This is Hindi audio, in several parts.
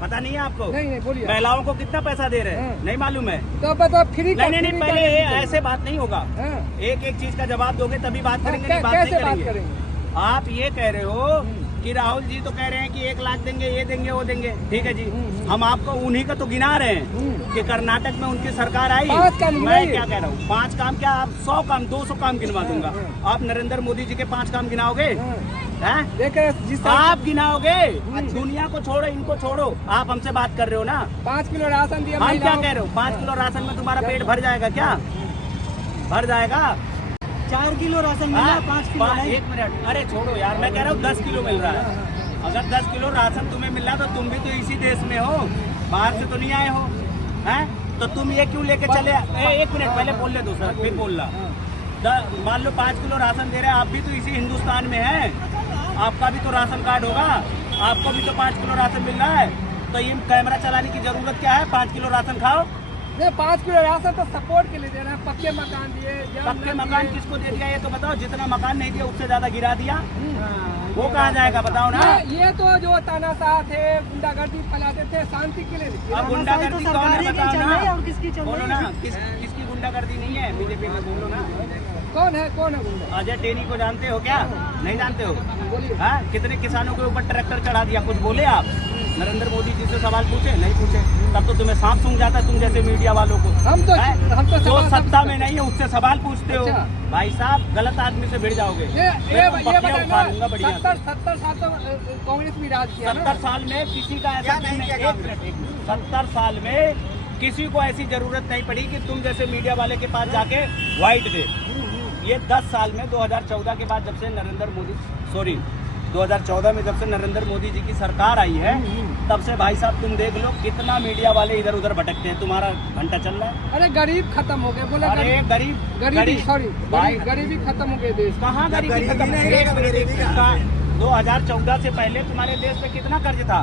पता नहीं है आपको? नहीं बोलिए। महिलाओं को कितना पैसा दे रहे हैं नहीं मालूम है? तो बताओ फ्री का? नहीं पहले ये ऐसे बात नहीं होगा। एक एक चीज का जवाब दोगे तभी बात करेंगे, नहीं बात नहीं करेंगे। आप ये कह रहे हो कि राहुल जी तो कह रहे हैं कि 1 लाख देंगे, ये देंगे, वो देंगे, ठीक है जी। हम आपको उन्हीं का तो गिना रहे हैं कि कर्नाटक में उनकी सरकार आई। मैं क्या कह रहा हूँ, 5 काम क्या, आप 100 काम 200 काम गिनवा दूंगा। आप नरेंद्र मोदी जी के 5 काम गिनाओगे? आप गिनाओगे? दुनिया को छोड़ो, इनको छोड़ो, आप हमसे बात कर रहे हो ना। 5 किलो राशन दिया। हम क्या कह रहे हो, 5 किलो राशन में तुम्हारा पेट भर जाएगा क्या? भर जाएगा? 4 किलो राशन मिला, 5 किलो नहीं। 1 मिनट, अरे छोड़ो यार, मैं कह रहा हूँ 10 किलो मिल रहा है। अगर 10 किलो राशन तुम्हें मिल रहा तो तुम भी तो इसी देश में हो, बाहर से तो नहीं आए हो, हैं? तो तुम ये क्यों लेके चले? 1 मिनट पहले बोल ले दो सर, फिर बोल रहा। मान लो 5 किलो राशन दे रहे हैं, आप भी तो इसी हिंदुस्तान में हैं, आपका भी तो राशन कार्ड होगा, आपको भी तो 5 किलो राशन मिल रहा है। तो ये कैमरा चलाने की जरूरत क्या है? 5 किलो राशन खाओ। 5 किलो राशन तो सपोर्ट के लिए दे रहे हैं। पक्के मकान दिए। पक्के मकान किसको दे दिया ये तो बताओ? जितना मकान नहीं दिया उससे ज्यादा गिरा दिया, वो कहाँ जाएगा बताओ ना? ये तो जो तानाशाह थे, गुंडागर्दी फैलाते थे, शांति के लिए। अब गुंडागर्दी कौन है बताओ ना? बोलो ना, किसकी गुंडागर्दी नहीं है बीजेपी में? बोलो ना, कौन है गुंडा? अजय टेनी को जानते हो क्या? नहीं जानते हो? हाँ, कितने किसानों के ऊपर ट्रैक्टर चढ़ा दिया, कुछ बोले आप? नरेंद्र मोदी जी से सवाल पूछे? नहीं पूछे। तब तो तुम्हें सांप सूंघ जाता है, तुम जैसे मीडिया वालों को। हम तो जो सत्ता में नहीं है उससे सवाल पूछते हो। भाई साहब, गलत आदमी से भिड़ जाओगे। ये बढ़िया। 70 साल तो कांग्रेस भी राज किया। 70 साल में किसी का ऐसा नहीं है। 70 साल में किसी को ऐसी जरूरत नहीं पड़ी कि तुम जैसे मीडिया वाले के पास जाके वाइट दे। ये 10 साल में 2014 के बाद जब से 2014 में जब से नरेंद्र मोदी जी की सरकार आई है, तब से भाई साहब तुम देख लो कितना मीडिया वाले इधर उधर भटकते हैं। तुम्हारा घंटा चल रहा है। अरे गरीब खत्म हो गए, बोले। अरे गरीबी खत्म हो गई देश। कहाँ गरीबी खत्म हो गई? 2014 से पहले तुम्हारे देश में कितना कर्ज था?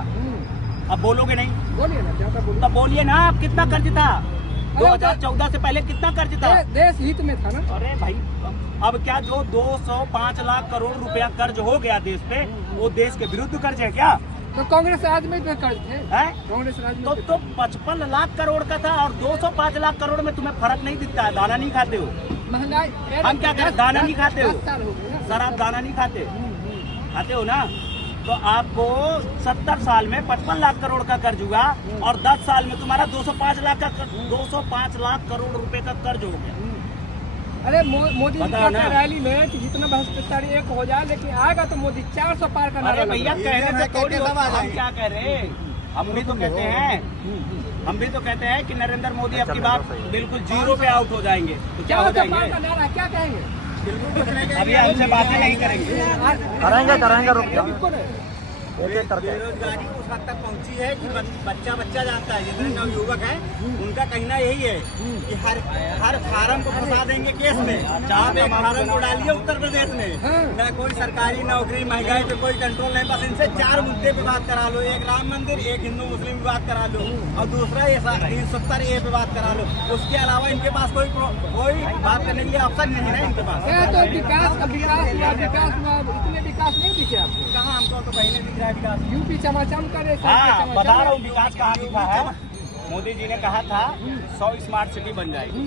अब बोलोगे नहीं? बोलिए ना, ज्यादा बोलिए। तब बोलिए ना, आप कितना कर्ज था? 2014 से पहले कितना कर्ज था? देश हित में था ना। अरे भाई, अब क्या जो 205 लाख करोड़ रुपया कर्ज हो गया देश पे, वो देश के विरुद्ध कर्ज है क्या? तो कांग्रेस राज में भी कर्ज थे। कांग्रेस राज में तो 55 लाख करोड़ का था और 205 लाख करोड़ में तुम्हें फर्क नहीं दिखता है? दाना नहीं खाते हो? महंगाई। हम क्या करें, दाना नहीं खाते हो? 10 साल हो गए ना। सर आप दाना नहीं खाते? खाते हो ना? तो आपको 70 साल में 55 लाख करोड़ का कर्ज हुआ और 10 साल में तुम्हारा 205 लाख करोड़ रुपए का कर्ज हो गया। अरे मोदी जी कहते हैं रैली में कि जितना भ्रष्टाचारी एक हो जाए, लेकिन आएगा तो मोदी 400 पार करना। अरे भैया, कहने से थोड़ी होगा। हम क्या कह रहे हैं, हम भी तो कहते हैं कि नरेंद्र मोदी अब की बार बिल्कुल 0 पे आउट हो जाएंगे। तो क्या हो जाएंगे? क्या कहेंगे? अभी हमसे बातें नहीं करेंगे। करेंगे। बेरोजगारी उस हद तक पहुंची है कि बच्चा जानता है, जितने नवयुवक हैं उनका कहना यही है कि हर फार्म को फंसा देंगे केस में। आप एक फार्म को डालिए उत्तर प्रदेश में, न कोई सरकारी नौकरी, महंगाई पे कोई कंट्रोल नहीं। बस इनसे 4 मुद्दे पे बात करा लो, एक राम मंदिर, एक हिंदू मुस्लिम पे बात करा लो और दूसरा ये 370A पे बात करा लो। उसके अलावा इनके पास कोई बात करने के लिए अवसर नहीं है इनके पास। तो विकास इतने विकास नहीं दिखे आपको? कहाँ, हमको तो कहीं नहीं दिख रहा है विकास। यूपी चमाचम करे। बता रहा हूँ विकास कहाँ दिखा है। मोदी जी ने कहा था 100 स्मार्ट सिटी बन जाएगी।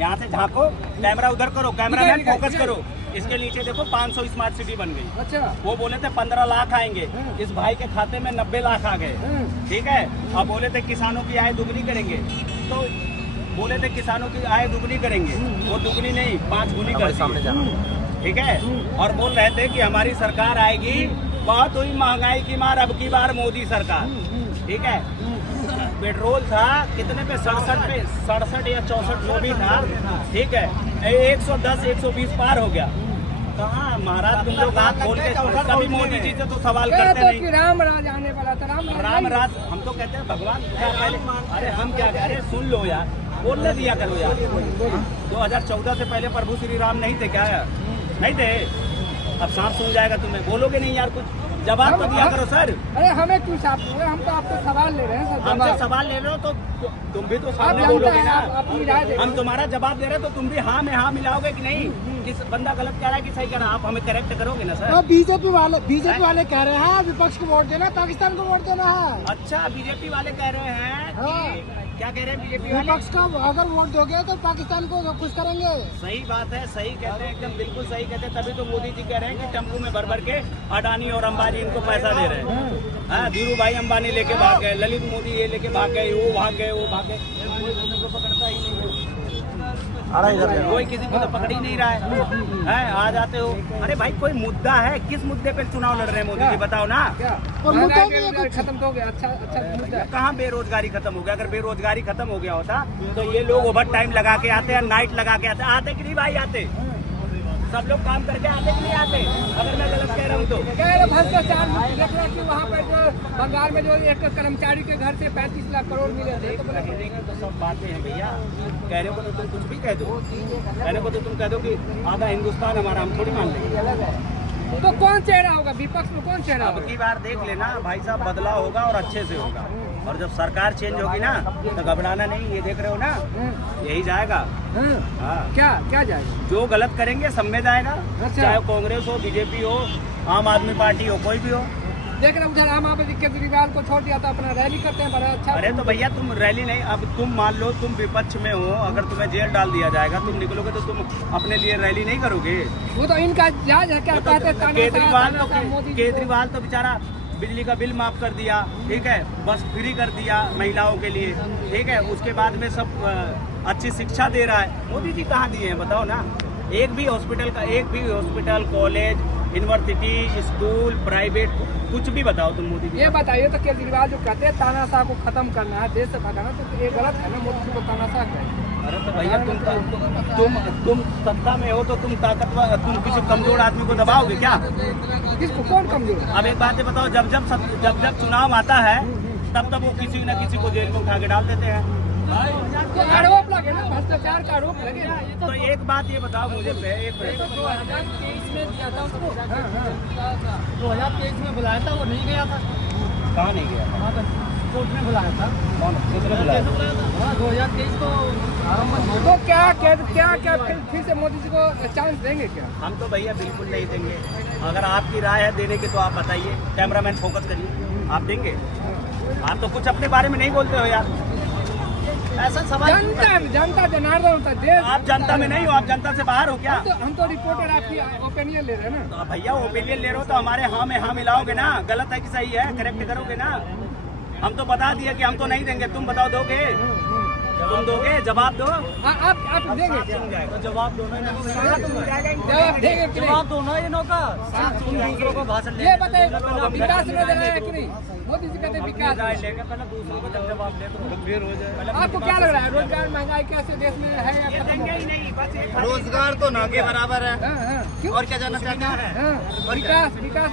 यहाँ से झांको, कैमरा उधर करो, कैमरा मैन फोकस करो, इसके नीचे देखो 500 स्मार्ट सिटी बन गई। अच्छा। वो बोले थे 15 लाख आएंगे, इस भाई के खाते में 90 लाख आ गए। ठीक है। अब बोले थे किसानों की आय दुगनी करेंगे, तो बोले थे किसानों की आय दुगनी करेंगे, वो दुगनी नहीं 5 गुनी कर दी। ठीक है। और बोल रहे थे कि हमारी सरकार आएगी, बहुत हुई महंगाई की मार, अब की बार मोदी सरकार। ठीक है। पेट्रोल था कितने पे? 67 या 64 जो भी था। ठीक है। 110 120 पार हो गया। कहाँ महाराज, तुम लोग हाथ खोल के कभी मोदी जी से तो सवाल करते नहीं। राम राज आने वाला था। राम राज हम तो कहते हैं भगवान क्या पहले। अरे हम क्या कह रहे, सुन लो यार, बोलने दिया करो यार। 2014 से पहले प्रभु श्री राम नहीं थे क्या? नहीं थे। अब सांप सुन जाएगा तुम्हें, बोलोगे नहीं यार, कुछ जवाब तो दिया करो सर। अरे हमें क्यों सांप? हम तो आपको सवाल सवाल ले रहे हैं सर, हमसे जवाब। सवाल ले रहे हो तो तुम भी तो आप सामने जानते बोलोगे हैं, ना। आप अपनी राय दे। हम तुम्हारा जवाब दे रहे हैं तो तुम भी हाँ में हाँ मिलाओगे कि नहीं? किस बंदा गलत कह रहा है कि सही कह रहा है, आप हमें करेक्ट करोगे ना सर? बीजेपी वाले कह रहे हैं विपक्ष को वोट देना, पाकिस्तान को वोट देना है। अच्छा, बीजेपी वाले कह रहे हैं कि क्या कह रहे हैं बीजेपी वाले? विपक्ष को अगर वोट दोगे तो पाकिस्तान को खुश करेंगे। सही बात है, सही कहते हैं, एकदम बिल्कुल सही कहते हैं। तभी तो मोदी जी कह रहे हैं कि टेम्पू में भर भर के अडानी और अंबानी इनको पैसा दे रहे हैं। हाँ, धीरू भाई अंबानी लेके भाग गए, ललित मोदी ये लेके भाग गए, वो भाग गए, वो भाग गए, कोई किसी को पकड़ता ही नहीं है। कोई किसी को तो पकड़ ही नहीं रहा है। आ जाते हो, अरे भाई कोई मुद्दा है, किस मुद्दे पे चुनाव लड़ रहे हैं मोदी जी, बताओ ना। क्या और मुद्दा महंगाई भी है बेरोजगारी कुछ। खत्म तो हो गया, अच्छा मुद्दा है। कहाँ बेरोजगारी खत्म हो गया? अगर बेरोजगारी खत्म हो गया होता तो ये लोग ओवर टाइम लगा के आते हैं, नाइट लगा के आते कि नहीं भाई? आते, सब लोग काम करके आते कि नहीं आते? अगर मैं गलत कह रहा हूँ तो कह रहे भ्रष्टाचार देख रहे कि वहाँ पर जो बंगाल में जो एक कर्मचारी के घर से 35 लाख करोड़ मिले थे, तो बोले तो सब बातें हैं भैया। कहने को तो तुम कुछ भी कह दो, कहने को तो तुम कह दो कि आधा हिंदुस्तान हमारा, हम थोड़ी मान लेंगे। तो कौन चेहरा होगा विपक्ष में, कौन चेहरा अब होगा? की बार देख लेना भाई साहब, बदलाव होगा और अच्छे से होगा। और जब सरकार चेंज होगी ना तो घबराना नहीं, ये देख रहे हो ना, यही जाएगा। हाँ, क्या जाएगा? जो गलत करेंगे सब में जाएगा, अच्छा। चाहे कांग्रेस हो, बीजेपी हो, आम आदमी पार्टी हो, कोई भी हो। देख रहे उधर आम आदमी केजरीवाल को छोड़ दिया था, अपना रैली करते हैं, बड़ा अच्छा। अरे तो भैया तुम रैली नहीं, अब तुम मान लो तुम विपक्ष में हो, अगर तुम्हें जेल डाल दिया जाएगा, तुम निकलोगे तो तुम अपने लिए रैली नहीं करोगे। वो तो इनका जायज है, क्या कहते हैं केजरीवाल तो बेचारा बिजली का बिल माफ कर दिया, ठीक है, बस फ्री कर दिया महिलाओं के लिए, ठीक है, उसके बाद में सब अच्छी शिक्षा दे रहा है। मोदी जी कहाँ दिए हैं बताओ ना? एक भी hospital, college, university, school, private, कुछ भी बताओ तुम मोदी जी। ये बताइए तो केजरीवाल जो कहते हैं तानाशाह को खत्म करना है, देश से भगाना, तो ये गलत है ना? मोदी जी को तानाशाह कहें। अरे तो भैया तुम सत्ता में हो तो तुम ताकतवर, तुम किसी कमजोर आदमी को दबाओगे क्या? किसको, कौन कमजोर है? अब एक बात ये बताओ, जब चुनाव आता है तब वो किसी न किसी को जेल में उठा के डाल देते हैं। तो आरोप लगे ना, भ्रष्टाचार का आरोप लगे ना। तो एक बात ये बताओ मुझे, एक 2023 में दिया था उसको, 2023 में बुलाया था, वो नहीं गया था। कहाँ नहीं गया? कोर्ट ने बुलाया था। कौन, किसने बुलाया? 2023 को तो क्या फिर से मोदी जी को चांस देंगे क्या? हम तो भैया बिल्कुल नहीं देंगे। अगर आपकी राय है देने की तो आप बताइए। कैमरामैन फोकस करिए, आप देंगे? आप तो कुछ अपने बारे में नहीं बोलते हो यार, ऐसा सवाल क्यों करते हो? जनता जनार्दन होता है, देश। आप जनता में नहीं हो, आप जनता से बाहर हो क्या? हम तो रिपोर्टर आपकी ओपिनियन ले रहे हैं ना। तो भैया ओपिनियन ले रहे हो तो हमारे हाँ में हाँ मिलाओगे ना, गलत है कि सही है, करेक्ट करोगे ना। हम तो बता दिए कि हम तो नहीं देंगे, तुम बताओ दोगे? तुम दोगे? जवाब दो। आप देंगे क्या? तो जवाब दोनों जवाब देंगे कि नहीं? दोनों इनों का दूसरों को भाषण ये बताइए, विकास में दे रहे हैं कि नहीं? मोदी जी कहते हैं विकास। लेके पहले दूसरों को जब जवाब दे तो फिर हो जाए। आपको क्या लग रहा है, रोजगार महंगाई कैसे देश में है या खत्म हो? ही नहीं, बस एक रोजगार तो ना के बराबर है। हाँ, क्यों? और क्या जानना चाहते हैं? हाँ, विकास